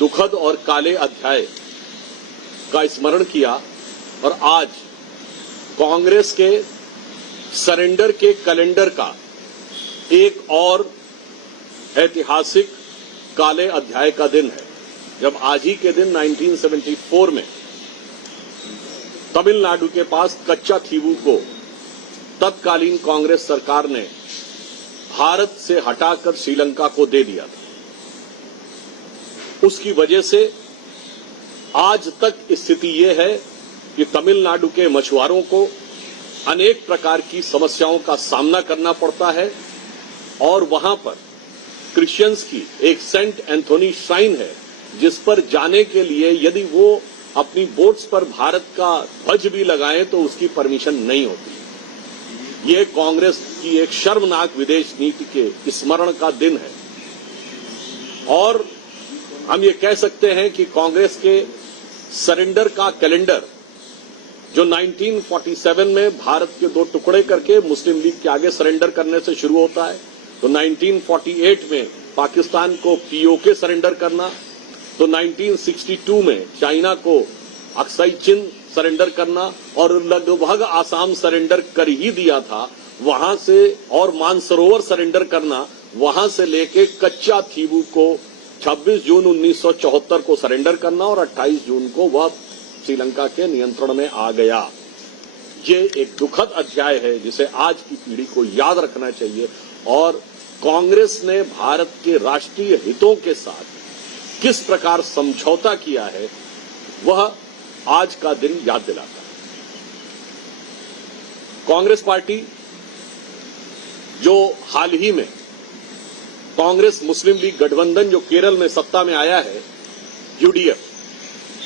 दुखद और काले अध्याय का स्मरण किया और आज कांग्रेस के सरेंडर के कैलेंडर का एक और ऐतिहासिक काले अध्याय का दिन है, जब आज ही के दिन 1974 में तमिलनाडु के पास कच्चाथीवू को तत्कालीन कांग्रेस सरकार ने भारत से हटाकर श्रीलंका को दे दिया था। उसकी वजह से आज तक स्थिति यह है कि तमिलनाडु के मछुआरों को अनेक प्रकार की समस्याओं का सामना करना पड़ता है और वहां पर क्रिश्चियंस की एक सेंट एंथोनी श्राइन है, जिस पर जाने के लिए यदि वो अपनी बोट्स पर भारत का ध्वज भी लगाएं तो उसकी परमिशन नहीं होती। ये कांग्रेस की एक शर्मनाक विदेश नीति के स्मरण का दिन है और हम ये कह सकते हैं कि कांग्रेस के सरेंडर का कैलेंडर जो 1947 में भारत के दो टुकड़े करके मुस्लिम लीग के आगे सरेंडर करने से शुरू होता है, तो 1948 में पाकिस्तान को पीओके सरेंडर करना, तो 1962 में चाइना को अक्साई चिन सरेंडर करना और लगभग आसाम सरेंडर कर ही दिया था, वहां से और मानसरोवर सरेंडर करना, वहां से लेके कच्चाथीवू को 26 जून 1974 को सरेंडर करना और 28 जून को वह श्रीलंका के नियंत्रण में आ गया। ये एक दुखद अध्याय है जिसे आज की पीढ़ी को याद रखना चाहिए और कांग्रेस ने भारत के राष्ट्रीय हितों के साथ किस प्रकार समझौता किया है वह आज का दिन याद दिलाता है। कांग्रेस पार्टी जो हाल ही में कांग्रेस मुस्लिम लीग गठबंधन जो केरल में सत्ता में आया है, यूडीएफ,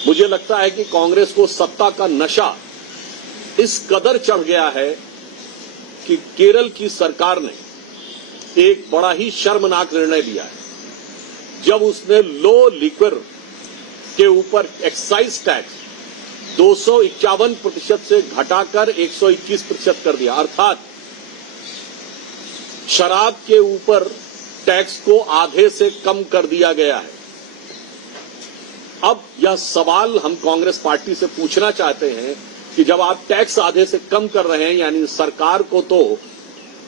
मुझे लगता है कि कांग्रेस को सत्ता का नशा इस कदर चढ़ गया है कि केरल की सरकार ने एक बड़ा ही शर्मनाक निर्णय लिया है जब उसने लो लिक्विर के ऊपर एक्साइज टैक्स 251% से घटाकर 121% कर दिया, अर्थात शराब के ऊपर टैक्स को आधे से कम कर दिया गया है। अब यह सवाल हम कांग्रेस पार्टी से पूछना चाहते हैं कि जब आप टैक्स आधे से कम कर रहे हैं, यानी सरकार को तो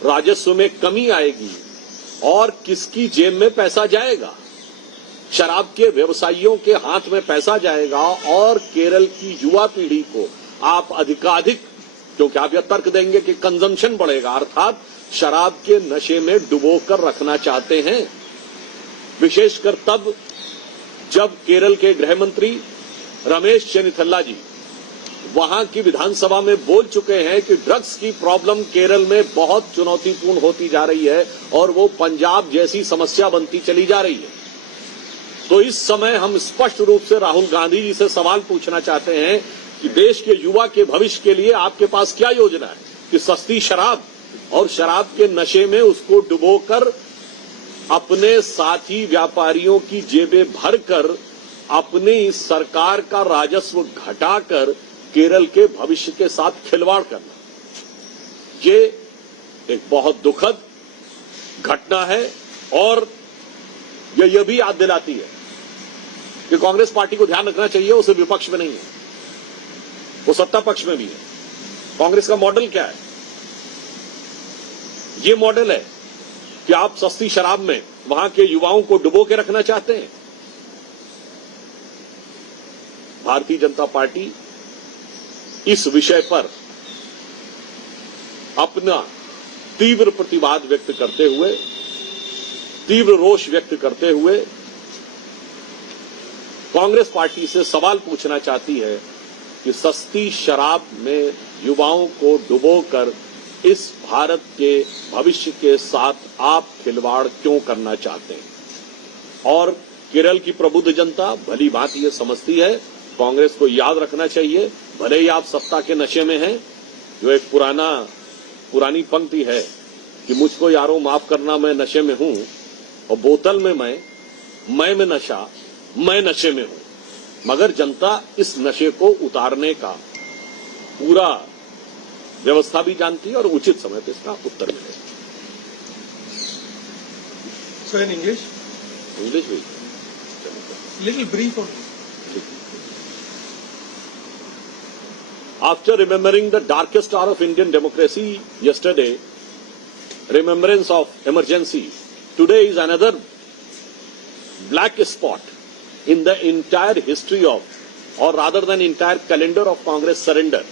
राजस्व में कमी आएगी और किसकी जेब में पैसा जाएगा? शराब के व्यवसायियों के हाथ में पैसा जाएगा और केरल की युवा पीढ़ी को आप अधिकाधिक, क्योंकि आप यह तर्क देंगे कि कंजम्पशन बढ़ेगा, अर्थात शराब के नशे में डुबो कर रखना चाहते हैं। विशेषकर तब जब केरल के गृह मंत्री रमेश चेन्निथल्ला जी वहां की विधानसभा में बोल चुके हैं कि ड्रग्स की प्रॉब्लम केरल में बहुत चुनौतीपूर्ण होती जा रही है और वो पंजाब जैसी समस्या बनती चली जा रही है। तो इस समय हम स्पष्ट रूप से राहुल गांधी जी से सवाल पूछना चाहते हैं कि देश के युवा के भविष्य के लिए आपके पास क्या योजना है कि सस्ती शराब और शराब के नशे में उसको डुबोकर अपने साथी व्यापारियों की जेबें भरकर अपनी सरकार का राजस्व घटाकर केरल के भविष्य के साथ खिलवाड़ करना, ये एक बहुत दुखद घटना है और यह भी याद दिलाती है कि कांग्रेस पार्टी को ध्यान रखना चाहिए, उसे विपक्ष में नहीं है, वो सत्ता पक्ष में भी है। कांग्रेस का मॉडल क्या है? ये मॉडल है कि आप सस्ती शराब में वहां के युवाओं को डुबो के रखना चाहते हैं। भारतीय जनता पार्टी इस विषय पर अपना तीव्र प्रतिवाद व्यक्त करते हुए, तीव्र रोष व्यक्त करते हुए कांग्रेस पार्टी से सवाल पूछना चाहती है कि सस्ती शराब में युवाओं को डुबोकर इस भारत के भविष्य के साथ आप खिलवाड़ क्यों करना चाहते हैं? और केरल की प्रबुद्ध जनता भली भांति ये समझती है। कांग्रेस को याद रखना चाहिए, भले ही आप सत्ता के नशे में हैं, जो एक पुरानी पंक्ति है कि मुझको यारों माफ करना मैं नशे में हूं और बोतल में मैं नशा, मैं नशे में हूं, मगर जनता इस नशे को उतारने का पूरा व्यवस्था भी जानती है और उचित समय पर इसका उत्तर मिलेगा। So in English? English भी Little brief only. After remembering the darkest hour of Indian democracy yesterday, remembrance of emergency, today is another black spot in the entire history of, or rather than entire calendar of Congress surrender,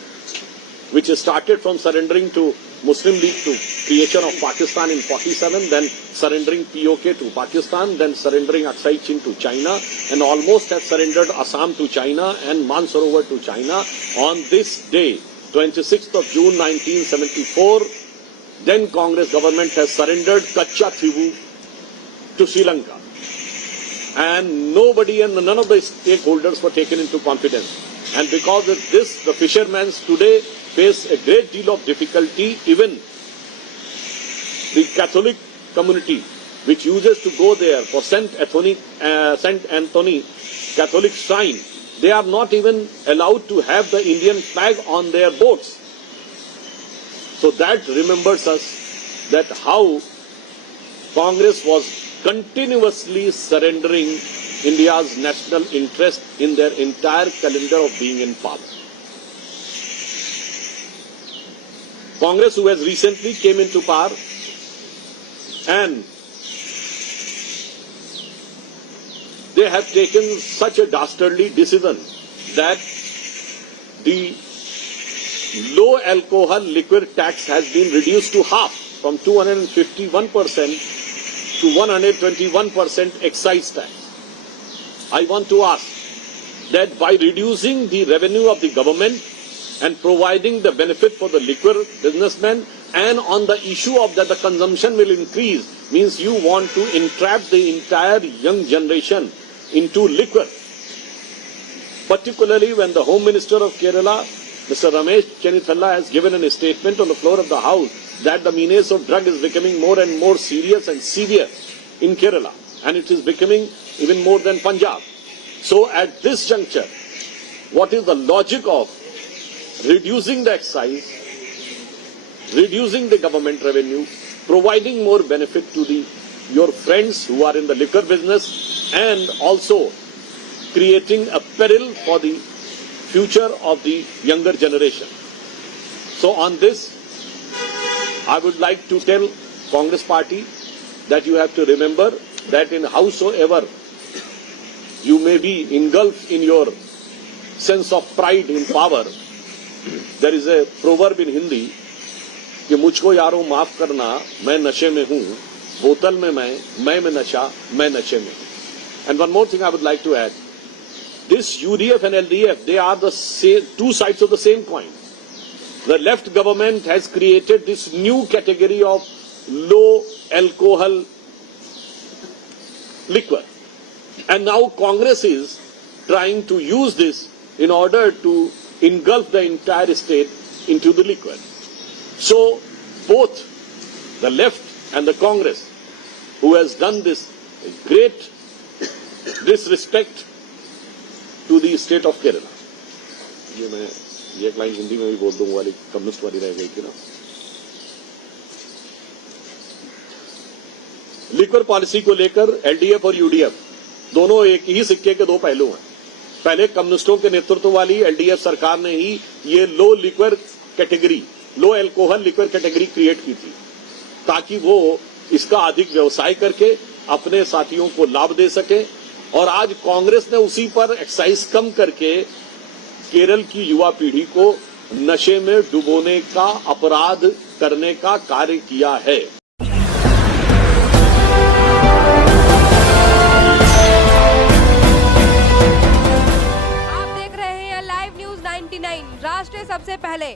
which started from surrendering to Muslim League to creation of Pakistan in 47, then surrendering POK to Pakistan, then surrendering Aksai Chin to China, and almost has surrendered Assam to China and Mansarovar to China. On this day, 26th of June 1974, then Congress government has surrendered Kachchatibu to Sri Lanka. And nobody and none of the stakeholders were taken into confidence. And because of this, the fishermen today face a great deal of difficulty. Even the Catholic community, which uses to go there for Saint Anthony Catholic shrine, they are not even allowed to have the Indian flag on their boats. So that remembers us that how Congress was continuously surrendering India's national interest in their entire calendar of being in power. Congress, who has recently came into power, and they have taken such a dastardly decision that the low alcohol liquor tax has been reduced to half, from 251% to 121% excise tax. I want to ask that by reducing the revenue of the government and providing the benefit for the liquor businessmen, and on the issue of that the consumption will increase, means you want to entrap the entire young generation into liquor. Particularly when the Home Minister of Kerala, Mr. Ramesh Chennithalla, has given a statement on the floor of the House that the menace of drug is becoming more and more serious and severe in Kerala, and it is becoming even more than Punjab. So at this juncture, what is the logic of reducing the excise, reducing the government revenue, providing more benefit to your friends who are in the liquor business, and also creating a peril for the future of the younger generation? So on this, I would like to tell Congress Party that you have to remember that in howsoever you may be engulfed in your sense of pride in power, there is a proverb in Hindi कि मुझको यारो माफ करना, मैं नशे में हूँ, बोतल में मैं में नशा, मैं नशे में. And one more thing I would like to add. This UDF and LDF, they are the two sides of the same coin. The left government has created this new category of low alcohol liquor. And now Congress is trying to use this in order to engulf the entire state into the liquor. So both the left and the Congress, who has done this great disrespect to the state of Kerala. ये एक line Hindi में भी बोल दूंगा, वाली communist वाली रह गई थी ना. लिक्वर पॉलिसी को लेकर एलडीएफ और यूडीएफ दोनों एक ही सिक्के के दो पहलू हैं. पहले कम्युनिस्टों के नेतृत्व वाली एलडीएफ सरकार ने ही ये लो लिक्वर कैटेगरी, लो अल्कोहल लिक्वर कैटेगरी क्रिएट की थी, ताकि वो इसका अधिक व्यवसाय करके अपने साथियों को लाभ दे सके. और आज कांग्रेस ने उसी पर एक्साइज कम करके केरल की युवा पीढ़ी को नशे में डुबोने का, अपराध करने का कार्य किया है. आप देख रहे हैं लाइव न्यूज 99, राष्ट्र सबसे पहले.